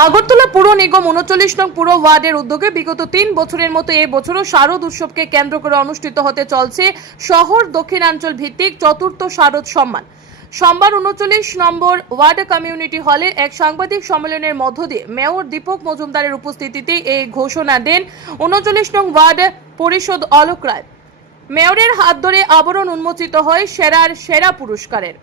আগরতলা পুর নিগম উনচল্লিশ নং পুর ওয়ার্ডের উদ্যোগে বিগত তিন বছরের মতো এই বছরও শারদ উৎসবকে কেন্দ্র করে অনুষ্ঠিত হতে চলছে শহর দক্ষিণাঞ্চল ভিত্তিক চতুর্থ শারদ সম্মান। সোমবার উনচল্লিশ নম্বর ওয়ার্ড কমিউনিটি হলে এক সাংবাদিক সম্মেলনের মধ্য দিয়ে মেয়র দীপক মজুমদারের উপস্থিতিতে এই ঘোষণা দেন উনচল্লিশ নং ওয়ার্ড পরিষদ অলোক রায়। মেয়রের হাত ধরে আবরণ উন্মোচিত হয় সেরার সেরা পুরস্কারের।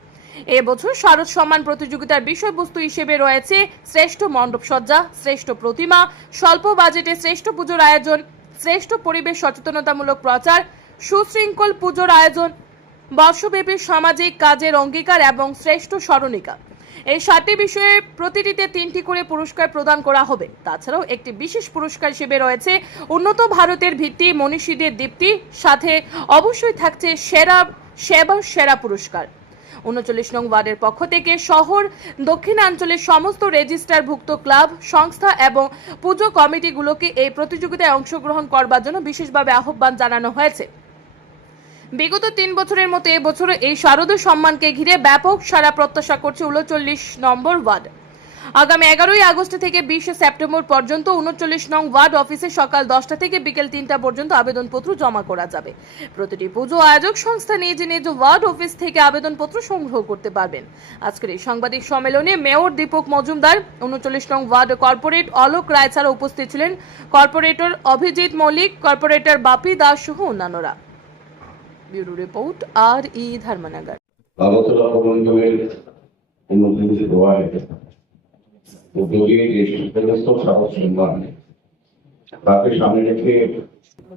এবছর শারদ সম্মান প্রতিযোগিতার বিষয়বস্তু হিসেবে রয়েছে শ্রেষ্ঠ মণ্ডপসজ্জা শ্রেষ্ঠ প্রতিমা, স্বল্প বাজেটে শ্রেষ্ঠ পুজোর আয়োজন, শ্রেষ্ঠ পরিবেশ সচেতনতামূলক প্রচার, সুশৃঙ্খল পুজোর আয়োজন, বর্ষব্যাপী সামাজিক কাজের অঙ্গীকার এবং শ্রেষ্ঠ স্মরণিকা। এই সাতটি বিষয়ে প্রতিটিতে তিনটি করে পুরস্কার প্রদান করা হবে। তাছাড়াও একটি বিশেষ পুরস্কার হিসেবে রয়েছে উন্নত ভারতের ভিত্তি মনীষীদের দীপ্তি, সাথে অবশ্যই থাকছে সেরা সেবা সেরা পুরস্কার। উনচল্লিশ নং ওয়ার্ডের পক্ষ থেকে শহর, দক্ষিণাঞ্চলের সমস্ত রেজিস্টারভুক্ত ক্লাব, সংস্থা এবং পুজো কমিটিগুলোকে এই প্রতিযোগিতায় অংশগ্রহণ করবার জন্য বিশেষভাবে আহ্বান জানানো হয়েছে। বিগত তিন বছরের মতো এবছরও এই শারদ সম্মানকে ঘিরে ব্যাপক সারা প্রত্যাশা করছে উনচল্লিশ নম্বর ওয়ার্ড। আগামী এগারোই আগস্ট থেকে বিশে সেপ্টেম্বর পর্যন্ত উনচল্লিশ নং ওয়ার্ড অফিসে সকাল দশটা থেকে বিকেল তিনটা পর্যন্ত আবেদনপত্র জমা করা যাবে। প্রতিটি পুজো আয়োজক সংস্থা নিজ নিজ ওয়ার্ড অফিস থেকে আবেদনপত্র সংগ্রহ করতে পারবেন। আজকের এই সাংবাদিক সম্মেলনে মেয়র দীপক মজুমদার, উনচল্লিশ নং ওয়ার্ড কর্পোরেট অলোক রায় ছাড়া উপস্থিত ছিলেন কর্পোরেটর অভিজিৎ মল্লিক, কর্পোরেটর বাপি দাস সহ অন্যান্যরা। ব্যুরো রিপোর্ট, আর ই ধর্মনগর আগরতলা পৌরনিগমের উন্নতি দোয়ায় উদ্যোগে যে শিল্পগ্রস্ত সাহস সম্মান তাকে সামনে রেখে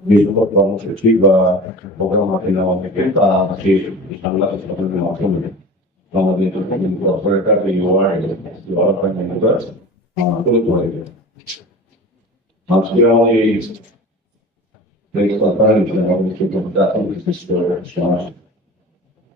যে সকল কর্মসূচি বা প্রোগ্রাম হাতে নেওয়া থেকে তা আজকে বাংলা সম্মেলনের মাধ্যমে আমাদের কর্পোরেটর এই ওয়ার্ড ডেভেলপমেন্ট ম্যানেজার তুলে ধরে আজকে আমাদের এই এই সরকারের আমাদের সমাজ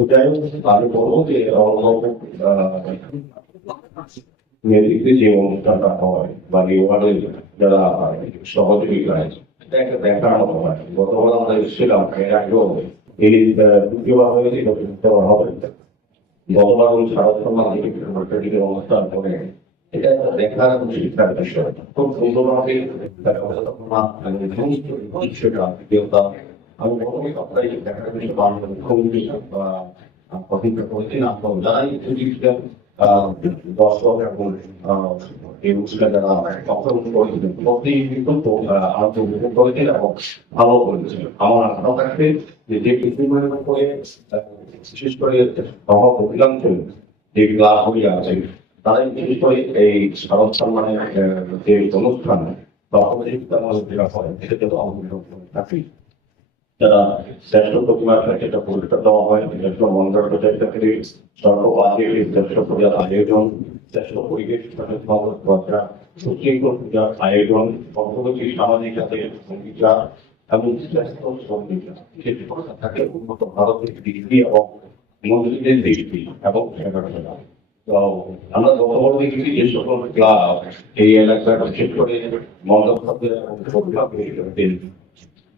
তো যাই হোক আমি বলব যে অন্য নেতৃত্বে যে অনুষ্ঠানটা হয় বা এই ওয়ার্ডের যারা সহযোগিতা এটা একটা দেখার মতো হয় গতবার আমরা এসেছিলাম, এর আগেও এই দ্বিতীয়বার হয়েছে, এটা তৃতীয়বার হবে। গতবার ওই সারা সম্মান থেকে অনুষ্ঠান করে, এটা একটা দেখার এবং শিক্ষার বিষয়। খুব সুন্দরভাবে সেটা দেবতা আমি আপনার এই দেখার বিষয় বাংলা মুখ্যমন্ত্রী বা প্রতিজ্ঞা করেছেন আপনার যারাই জিনিসটা দর্শক এবং অনুষ্ঠানে আমার আশা যে যে কিছুমানের উপরে আহ, বিশেষ করে প্রভাব অধিকাংশ আছে তারাই বিশেষ করে এই শারদ সম্মানের যে অনুষ্ঠান অপরাজিতা যেটা শ্রেষ্ঠ প্রতিমার একটা পুরস্কার দেওয়া হয় আয়োজন আয়োজন অর্থনৈতিক সামাজিক এবং শ্রেষ্ঠ সঙ্গীতা থাকে এবং আমরা দেখেছি যে সকল ক্লাব এই এলাকার, বিশেষ করে মন্ডল খাতে এবং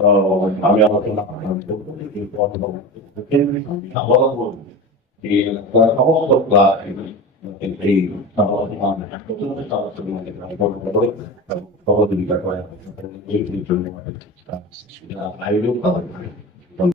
তো আমি আলোচনা সমস্ত এই সহযোগিতা করা এই